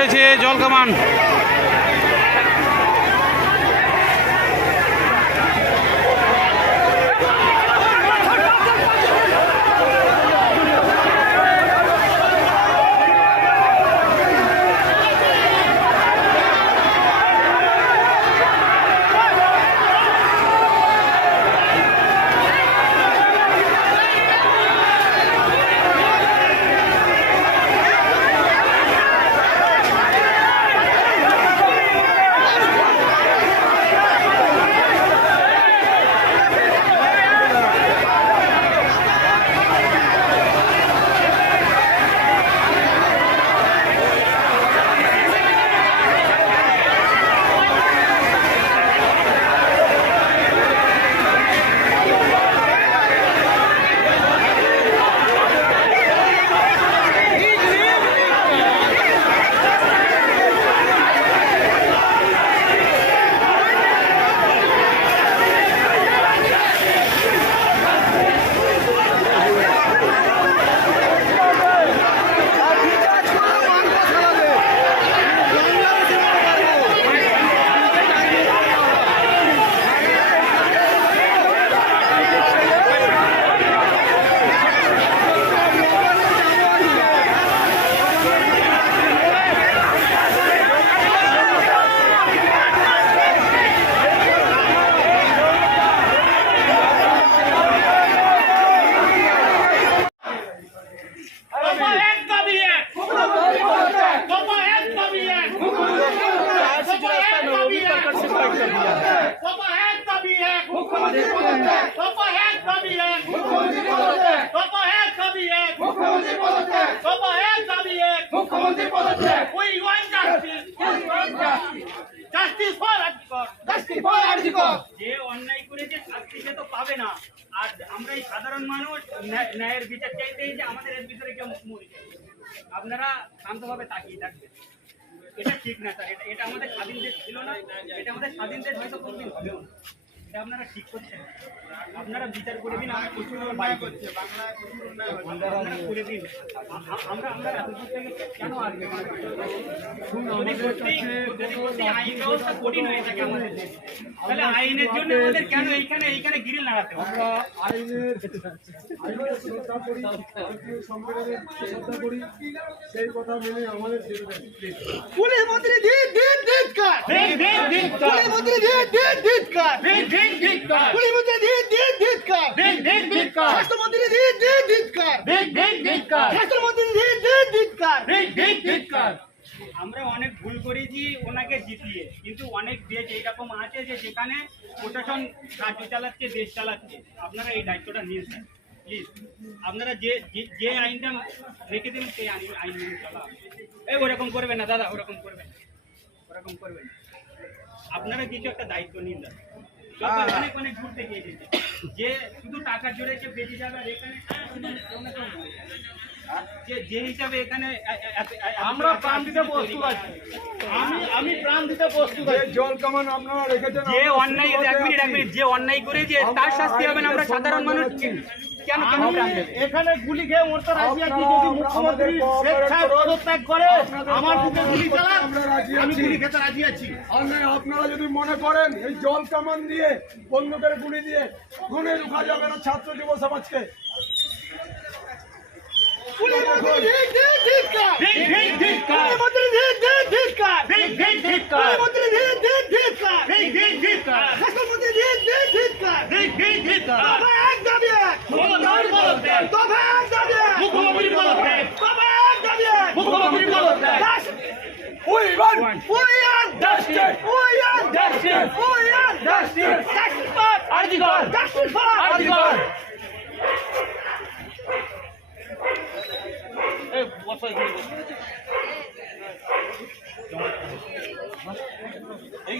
কামান ছেড়েছে জল যে অন্যায় করেছে শাস্তি সে তো পাবে না। আর আমরা এই সাধারণ মানুষ ন্যায়ের বিচার চাইতে যে আমাদের এর ভিতরে কেউ মরেছে আপনারা শান্তভাবে তাকিয়ে থাকবেন। এটা ঠিক না স্যার এটা এটা আমাদের স্বাধীন দেশ ছিল না। এটা আমাদের স্বাধীন দেশ হয়তো কোনদিন হবেও না। এটা আপনারা ঠিক করছেন। আপনারা বিচার করে দিন আমরা প্রচুর বাড়ি করছে। আপনারা করে দিন। আ- আ- আমরা আমরা এত দূর থেকে কেন আসবে? যদি সত্যি যদি সত্যি আইন ব্যবস্থা কঠিন হয়ে থাকে আমাদের দেশে, তাহলে আইনের জন্য আমাদের কেন এইখানে এইখানে গ্রিল লাগাতে আমরা আইনের আইনের শ্রদ্ধা করি সংবিধানের শ্রদ্ধা করি সেই কথা মেনে আমাদের পুলিশ মন্ত্রী আমরা অনেক ভুল করেছি ওনাকে জিতিয়ে কিন্তু অনেক দেশ এইরকম আছে যে যেখানে প্রশাসন রাজ্য চালাচ্ছে দেশ চালাচ্ছে আপনারা এই দায়িত্বটা নিয়ে স্যার প্লিজ আপনারা যে যে- আইনটা রেখে দিন সেই আইন আইন মেনে চলা এই ওরকম করবে না দাদা ওরকম করবেন না। ওরকম করবেন আপনারা কিছু একটা দায়িত্ব নিন দাদা। অনেক অনেক ঘুরতে গিয়েছে যে শুধু টাকা জোরে যে বেঁচে যাবে আর এখানে যে যে হিসাবে এখানে এ- এ- এত- এত- আমরা প্রাণ দিতে প্রস্তুত আছি। আমি আমি প্রাণ দিতে প্রস্তুত যে জল কামান আপনারা রেখেছেন যে অন্যায় সুযোগ এক মিনিট এক মিনিট যে অন্যায় করে যে তার শাস্তি হবে না আমরা সাধারণ মানুষ। কেন কেন এখানে গুলি খেয়ে মরতে রাজি আছি যদি মুখ্যমন্ত্রী করুন। পদত্যাগ করে আমার বুকে গুলি চালান আমি গুলি খেতে রাজি আছি আপনারা যদি মনে করেন এই জল কামান দিয়ে বন্দুকের গুলি দিয়ে খুনে রুখা যাবে না ছাত্র যুব সমাজকে মুখ্যমন্ত্রী we want We are Justice. We are Justice. We are Justice. Justice for RG Kar. Justice for দে। এই কি বলব?